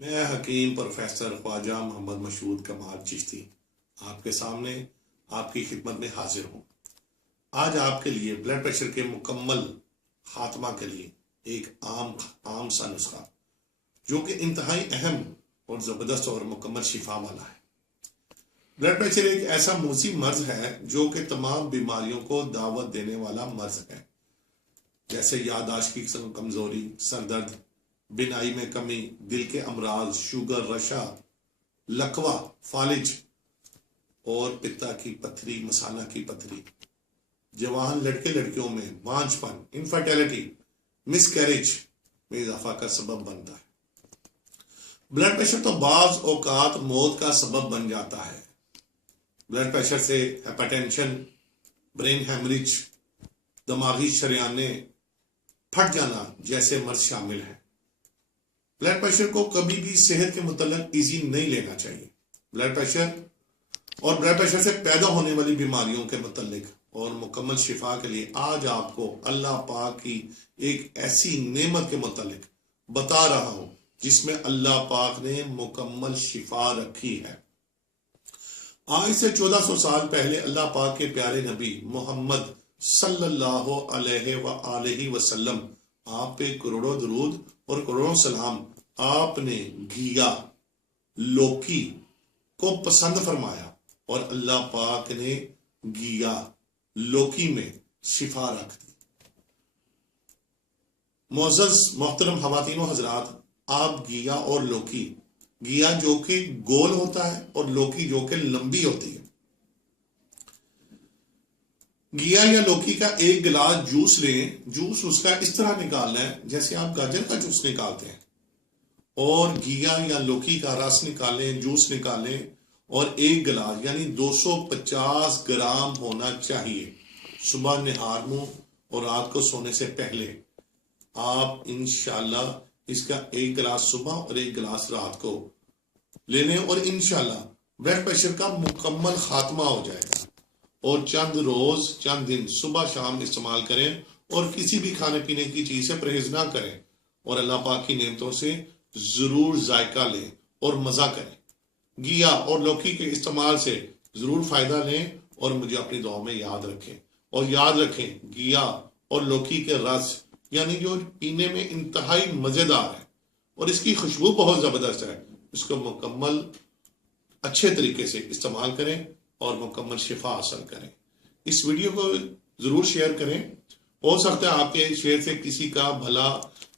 میں حکیم پروفیسر خواجہ محمد مشہود کمال چشتی آپ کے سامنے آپ کی خدمت میں حاضر ہوں۔ آج آپ کے لیے بلڈ پریشر کے مکمل خاتمہ کے لیے ایک عام سا نسخہ جو کہ انتہائی اہم اور زبردست اور مکمل شفا والا ہے۔ بلڈ پریشر ایک ایسا موذی مرض ہے جو کہ تمام بیماریوں کو دعوت دینے والا مرض ہے، جیسے یادداشت کی کمزوری، سر درد، بینائی میں کمی، دل کے امراض، شوگر، رشا، لکوہ، فالج اور پتا کی پتھری، مثانہ کی پتھری، جوان لڑکے لڑکیوں میں بانجھ پن، انفرٹیلٹی، مس کیریج میں اضافہ کا سبب بنتا ہے۔ بلڈ پریشر تو بعض اوقات موت کا سبب بن جاتا ہے۔ بلڈ پریشر سے ہیپرٹینشن، برین ہیمریج، دماغی شریانے پھٹ جانا جیسے مرض شامل ہیں۔ بلڈ پریشر کو کبھی بھی صحت کے متعلق ایزی نہیں لینا چاہیے۔ بلڈ پریشر اور بلڈ پریشر سے پیدا ہونے والی بیماریوں کے متعلق اور مکمل شفا کے لیے آج آپ کو اللہ پاک کی ایک ایسی نعمت کے متعلق بتا رہا ہوں جس میں اللہ پاک نے مکمل شفا رکھی ہے۔ آج سے 1400 سال پہلے اللہ پاک کے پیارے نبی محمد صلی اللہ علیہ وآلہ وسلم آپ پہ کروڑوں درود اور کروڑوں سلام، آپ نے گھیا، لوکی کو پسند فرمایا اور اللہ پاک نے گھیا، لوکی میں شفا رکھ دی۔ معزز محترم خواتین و حضرات، آپ گھیا اور لوکی، گھیا جو کہ گول ہوتا ہے اور لوکی جو کہ لمبی ہوتی ہے، گھیا یا لوکی کا ایک گلاس جوس لیں۔ جوس اس کا اس طرح نکالنا ہے جیسے آپ گاجر کا جوس نکالتے ہیں، اور گھیا یا لوکی کا رس نکالیں، جوس نکالیں، اور ایک گلاس یعنی 250 گرام ہونا چاہیے۔ صبح نہار منہ اور رات کو سونے سے پہلے آپ انشاءاللہ اس کا ایک گلاس صبح اور ایک گلاس رات کو لے لیں، اور انشاءاللہ بلڈ پریشر کا مکمل خاتمہ ہو جائے گا۔ اور چند روز، چند دن صبح شام استعمال کریں اور کسی بھی کھانے پینے کی چیز سے پرہیز نہ کریں، اور اللہ پاک کی نعمتوں سے ضرور ذائقہ لیں اور مزہ کریں۔ گھیا اور لوکی کے استعمال سے ضرور فائدہ لیں اور مجھے اپنی دعاؤں میں یاد رکھیں۔ اور یاد رکھیں، گھیا اور لوکی کے رس یعنی جو پینے میں انتہائی مزیدار ہے اور اس کی خوشبو بہت زبردست ہے، اس کو مکمل اچھے طریقے سے استعمال کریں اور مکمل شفا حاصل کریں۔ اس ویڈیو کو ضرور شیئر کریں، ہو سکتا ہے آپ کے شیئر سے کسی کا بھلا،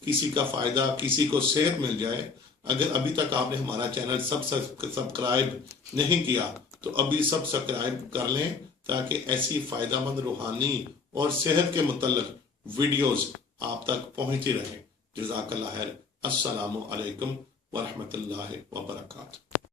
کسی کا فائدہ، کسی کو صحت مل جائے۔ اگر ابھی تک آپ نے ہمارا چینل سبسکرائب نہیں کیا تو ابھی سبسکرائب کر لیں تاکہ ایسی فائدہ مند، روحانی اور صحت کے متعلق ویڈیوز آپ تک پہنچتی رہیں۔ جزاک اللہ خیر۔ السلام علیکم ورحمۃ اللہ وبرکاتہ۔